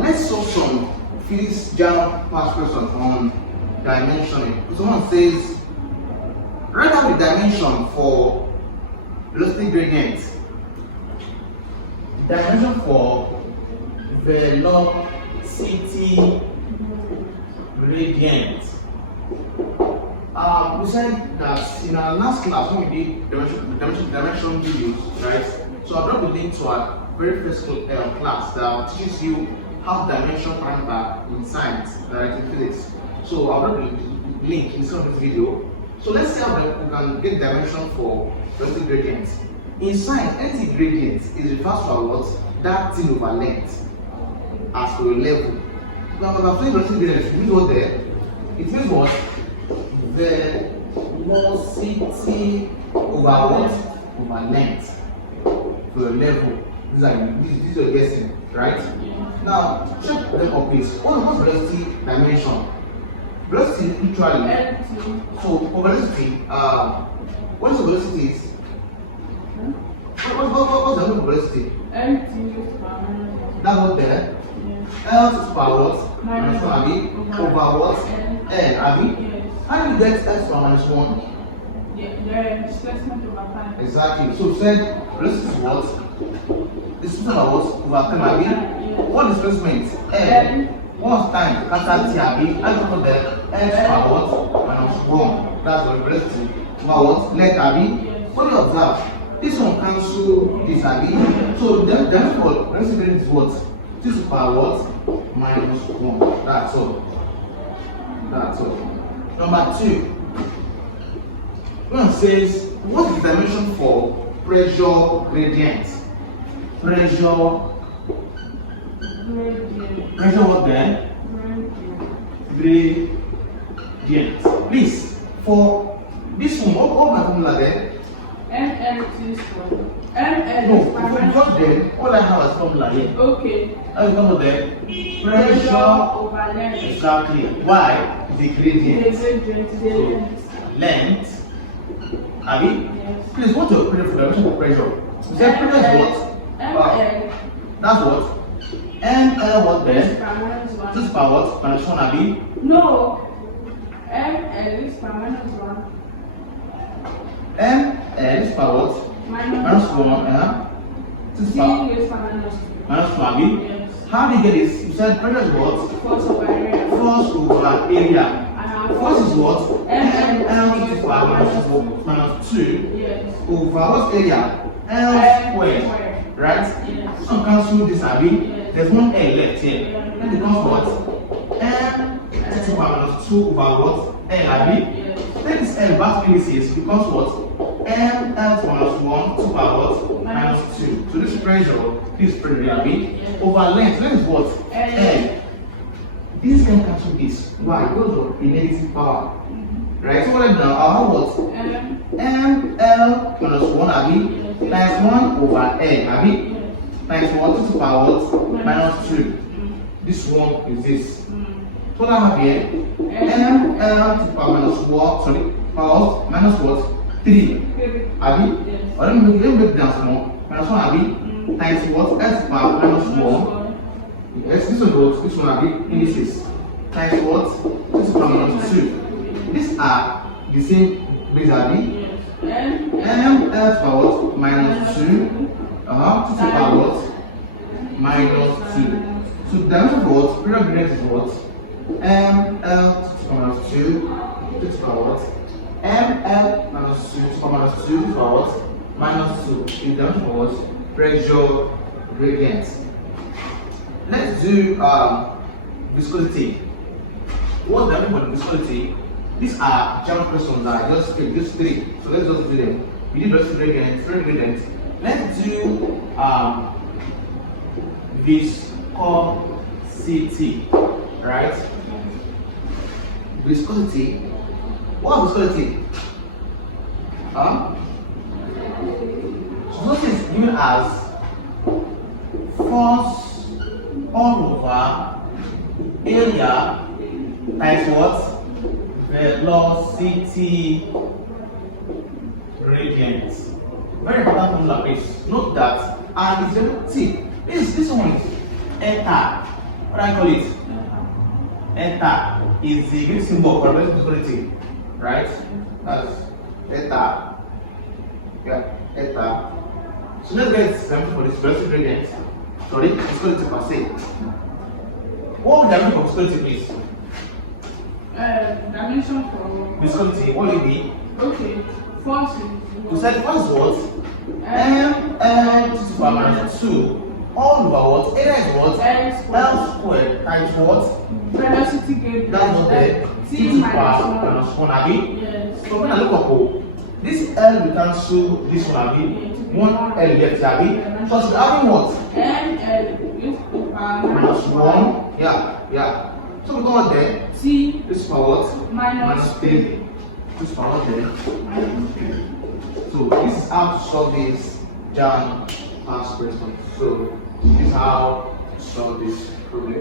let's solve some physics JAMB past question on dimensioning. Someone says, write out the dimension for velocity gradient. Dimension for velocity gradient. We said that in our last class when we did dimension videos, right? So I brought the link to our very first class that teaches you how to dimension parameter in science, right, in physics. So I brought the link inside of this video. So let's see how we can get dimension for velocity gradient. In science, anything gradient is refers to what? That thing over length as to a level. Now, when I'm saying velocity gradient, it means what there? It means what? Velocity over what? Over length. For a level. These are guessing, right? Now, check them up, please. What's velocity dimension? Velocity literally. So, for velocity, what is the velocity is? What's the number of velocity? That's what there. L to the power what? Minus 1, Abi. Over what? L, Abi. How do you get x to minus 1? The displacement over time. Exactly. So said velocity is what? Displacement of what? Over time, Abi. What displacement? L. What's time? Capital T, Abi. How do you put the x to what? Minus 1. That's what velocity. Over what? Let, Abi. What do you observe? This one cancel this, Abi. So therefore, velocity is what? This is power what? Minus 1. That's all. That's all. Number 2. One says, what is the dimension for pressure gradient? Pressure what then? Gradient. Please, for this one, what my formula then? ML Before then, all I have is formula here. Okay. How you come with that? Pressure over length. Exactly. Why? The gradient. The Length. Abi? Yes. Please, what's your dimension of pressure? You said pressure is what? ML. That's what? ML what then? This is power what? Minus 1, Abi? No. ML is per minus 1. ML is power what? Minus 1, This is power Is per minus 2. minus 2, Abi? Yes. How do you get this? You said pressure is what? Force over area. Force over area. Force is what? ML to the power minus 2 Yes. over what area? L squared. Right? Yes. So cancel this, Abi. Yes. There's one L left here. Then becomes what? M to the power minus 2 over what? L, Abi. Yes. Then this L back to indices becomes what? M L to minus 1 to power what? Minus 2. So this pressure, Abi, Yes. over length. Length is what? L. This can cancel this. Why? Because of the negative power. Right? So what I now I'll have what? ML minus 1, Abi, times 1 over L, Abi, times 1 to the power what? Minus 2. This one is this. So what I have here? ML to the power minus 1, sorry, power minus what? 3. Abi? Yes. Or let me break down some more. Minus 1, Abi, times what? S to the power minus 1. Yes, this one goes, this one are the indices. Times what? This is minus 2. These are the same base, Abi. M L power what? Minus 2. To the power what? Minus 2. So the dimension of what? Period gradient is what? M L to the power minus 2 to the power what? M L minus 2 to the power minus 2 to the power what? Minus 2. The dimension of what? Pressure gradient. Let's do viscosity. What's the meaning of viscosity? These are general questions that I just picked, just 3. So let's just do them. We did velocity gradient. Let's do viscosity, right? Viscosity. What is viscosity? Viscosity is given as force all over area times what? Velocity gradient. Very important formula, please. Note that and it's very see. This one is eta What do I call it? Eta is the Greek symbol for responsibility, right? That's eta. Yeah, eta. So let's get an example for this first ingredient. Sorry, viscosity per se. What would the meaning of viscosity please? Dimension for Viscosity, what will it be? okay. Force We said force is what? M to the power minus 2. All over what? Area is what? L squared times what? Velocity given. That's not there. T to the power minus 1, Abi? Yes. So when I look up, this L will cancel this one, Abi? One L left, Abi? So we're having what? Is Minus 1. Yeah. So we go out there. T This power what? minus 3. This power there. Minus 3. So this is how to solve this JAMB past question. So this is how to solve this problem.